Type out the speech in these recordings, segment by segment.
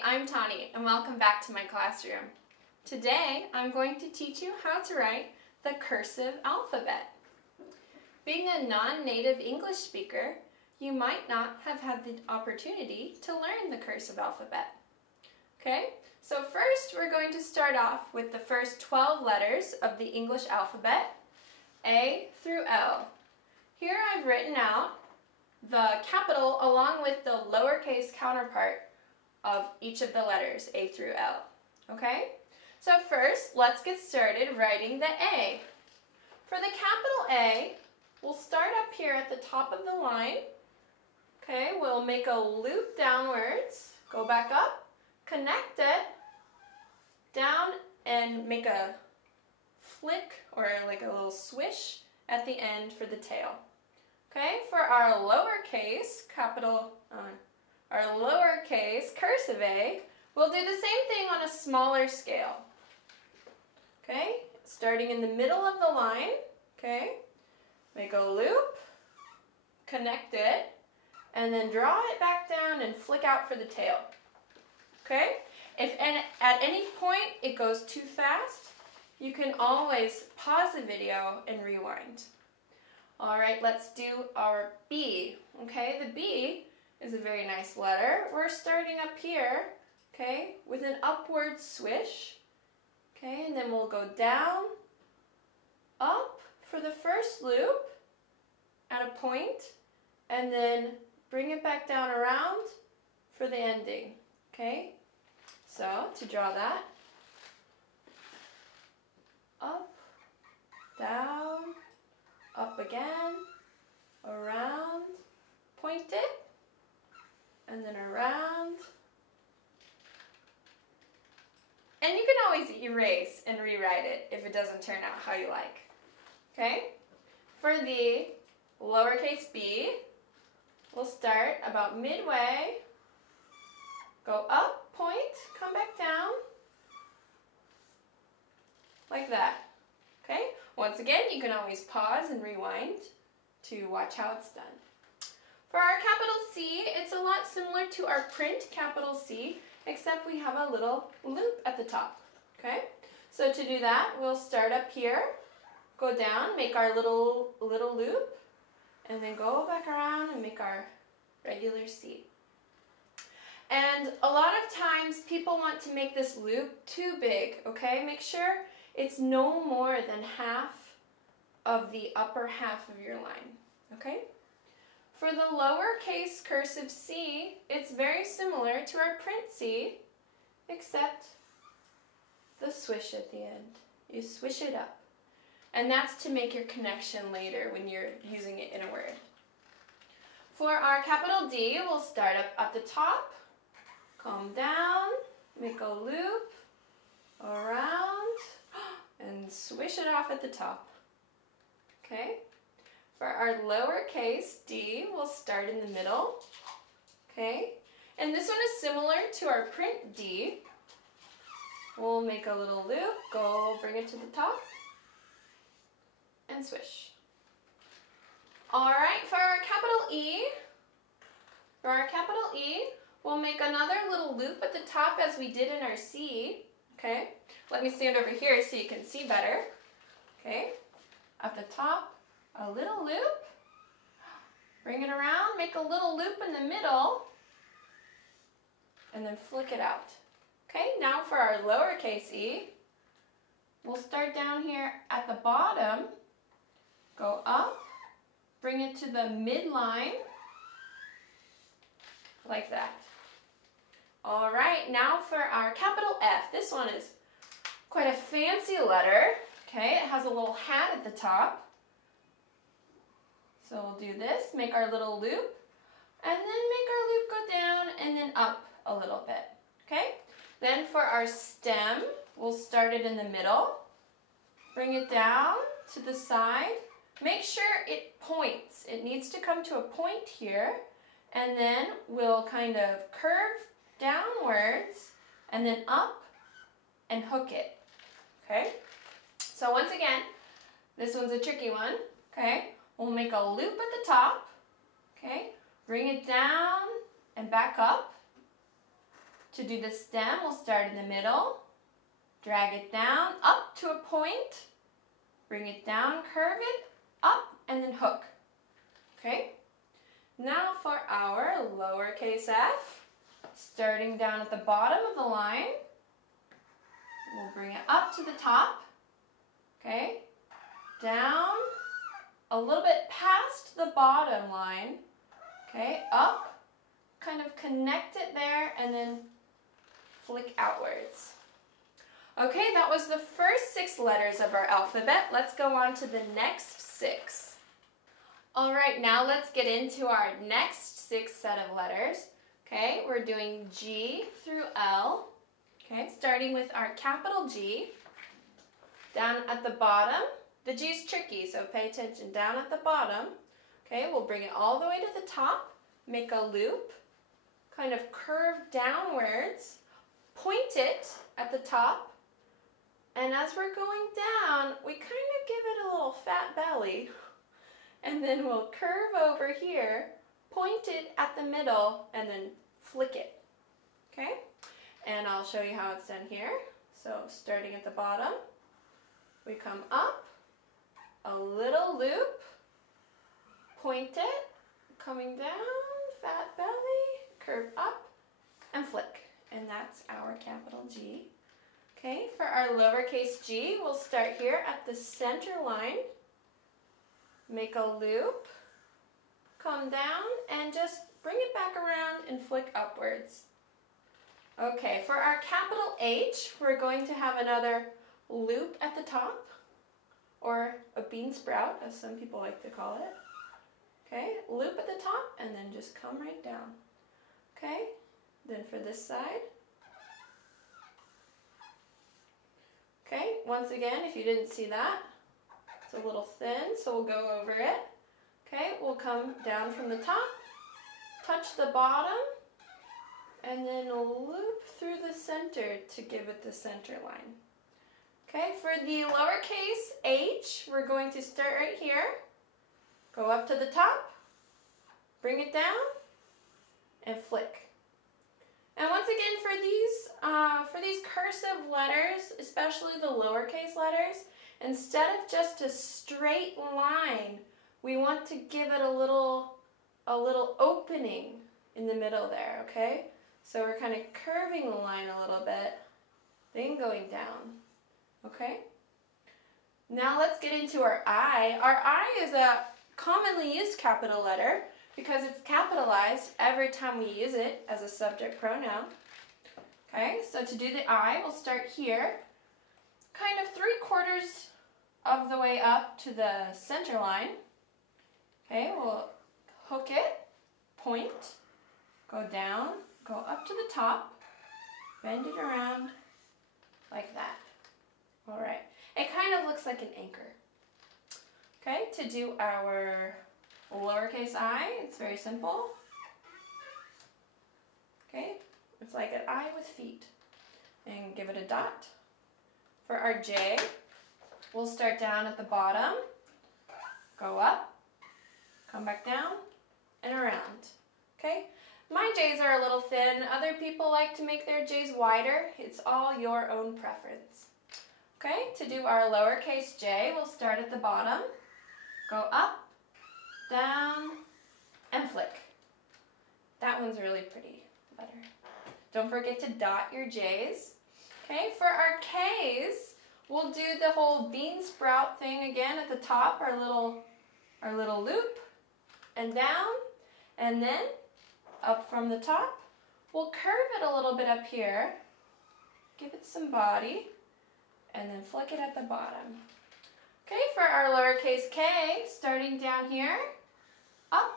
Hi, I'm Tani and welcome back to my classroom. Today I'm going to teach you how to write the cursive alphabet. Being a non-native English speaker, you might not have had the opportunity to learn the cursive alphabet. Okay, so first we're going to start off with the first 12 letters of the English alphabet, A through L. Here I've written out the capital along with the lowercase counterpart of each of the letters, A through L. Okay? So first, let's get started writing the A. For the capital A, we'll start up here at the top of the line. Okay, we'll make a loop downwards, go back up, connect it, down, and make a flick or like a little swish at the end for the tail. Okay, for our lowercase cursive A, we'll do the same thing on a smaller scale. Okay, starting in the middle of the line, okay, make a loop, connect it, and then draw it back down and flick out for the tail. Okay, if at any point it goes too fast, you can always pause the video and rewind. All right, let's do our B. Okay, the B is a very nice letter. We're starting up here, okay, with an upward swish. Okay, and then we'll go down, up for the first loop at a point, and then bring it back down around for the ending. Okay, so to draw that, up, down, up again, around, point it, and then around. And you can always erase and rewrite it if it doesn't turn out how you like. Okay? For the lowercase b, we'll start about midway, go up, point, come back down, like that. Okay? Once again, you can always pause and rewind to watch how it's done. For our capital C, it's a lot similar to our print capital C, except we have a little loop at the top. Okay? So to do that, we'll start up here, go down, make our little loop, and then go back around and make our regular C. And a lot of times people want to make this loop too big, okay? Make sure it's no more than half of the upper half of your line, okay? For the lowercase cursive C, it's very similar to our print C, except the swish at the end. You swish it up. And that's to make your connection later when you're using it in a word. For our capital D, we'll start up at the top, come down, make a loop, around, and swish it off at the top. Okay? For our lowercase d, we'll start in the middle. Okay? And this one is similar to our print D. We'll make a little loop, go bring it to the top, and swish. Alright, for our capital E, we'll make another little loop at the top as we did in our C. Okay? Let me stand over here so you can see better. Okay? At the top, a little loop, bring it around, make a little loop in the middle, and then flick it out. Okay, now for our lowercase e, we'll start down here at the bottom, go up, bring it to the midline, like that. All right, now for our capital F. This one is quite a fancy letter. Okay, it has a little hat at the top. So we'll do this, make our little loop, and then make our loop go down and then up a little bit. Okay? Then for our stem, we'll start it in the middle, bring it down to the side. Make sure it points. It needs to come to a point here, and then we'll kind of curve downwards and then up and hook it. Okay? So once again, this one's a tricky one. Okay? We'll make a loop at the top. Okay? Bring it down and back up To do the stem, we'll start in the middle, drag it down, up to a point, bring it down, curve it, up, and then hook. Okay? Now for our lowercase f, starting down at the bottom of the line, we'll bring it up to the top, okay? Down, a little bit past the bottom line, okay? Up, kind of connect it there, and then flick outwards. Okay, that was the first 6 letters of our alphabet. Let's go on to the next 6. All right, now let's get into our next 6 set of letters. Okay, we're doing G through L. Okay, starting with our capital G. Down at the bottom, the G is tricky, so pay attention. Down at the bottom, okay, we'll bring it all the way to the top, make a loop, kind of curve downwards, point it at the top, and as we're going down, we kind of give it a little fat belly, and then we'll curve over here, point it at the middle, and then flick it, okay? And I'll show you how it's done here. So starting at the bottom, we come up, a little loop, point it, coming down, fat belly, curve up, and flick. And that's our capital G. Okay, for our lowercase g, we'll start here at the center line, make a loop, come down, and just bring it back around and flick upwards. Okay, for our capital H, we're going to have another loop at the top, or a bean sprout, as some people like to call it. Okay, loop at the top, and then just come right down. Okay, then for this side. Okay, once again, if you didn't see that, it's a little thin, so we'll go over it. Okay, we'll come down from the top, touch the bottom, and then loop through the center to give it the center line. Okay, for the lowercase h, we're going to start right here, go up to the top, bring it down, and flick. And once again, for these cursive letters, especially the lowercase letters, instead of just a straight line, we want to give it a little opening in the middle there, okay? So we're kind of curving the line a little bit, then going down, okay? Now let's get into our I. Our I is a commonly used capital letter because it's capitalized every time we use it as a subject pronoun. Okay, so to do the I, we'll start here, kind of 3/4 of the way up to the center line. Okay, we'll hook it, point, go down, go up to the top, bend it around like that. All right, it kind of looks like an anchor. Okay, to do our lowercase I, it's very simple. Okay, it's like an I with feet. And give it a dot. For our J, we'll start down at the bottom, go up, come back down, and around. Okay, my J's are a little thin. Other people like to make their J's wider. It's all your own preference. Okay, to do our lowercase j, we'll start at the bottom, go up, down, and flick. That one's really pretty letter. Don't forget to dot your J's. Okay, for our K's, we'll do the whole bean sprout thing again at the top, our little loop, and down, and then up from the top. We'll curve it a little bit up here, give it some body, and then flick it at the bottom. Okay, for our lowercase k, starting down here, up,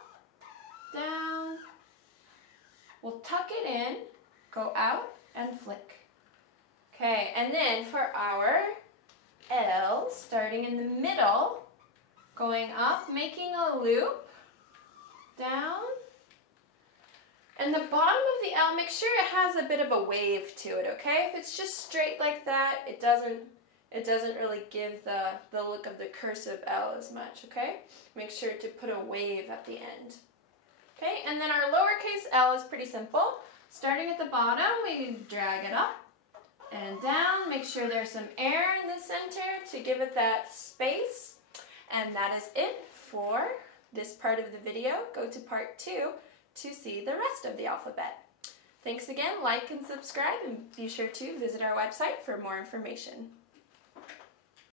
down, we'll tuck it in, go out, and flick. Okay, and then for our L, starting in the middle, going up, making a loop, down, and the bottom of the L, make sure it has a bit of a wave to it, okay? If it's just straight like that, it doesn't really give the look of the cursive L as much, okay? Make sure to put a wave at the end. Okay, and then our lowercase l is pretty simple. Starting at the bottom, we drag it up and down. Make sure there's some air in the center to give it that space. And that is it for this part of the video. Go to part 2 to see the rest of the alphabet. Thanks again, like and subscribe, and be sure to visit our website for more information.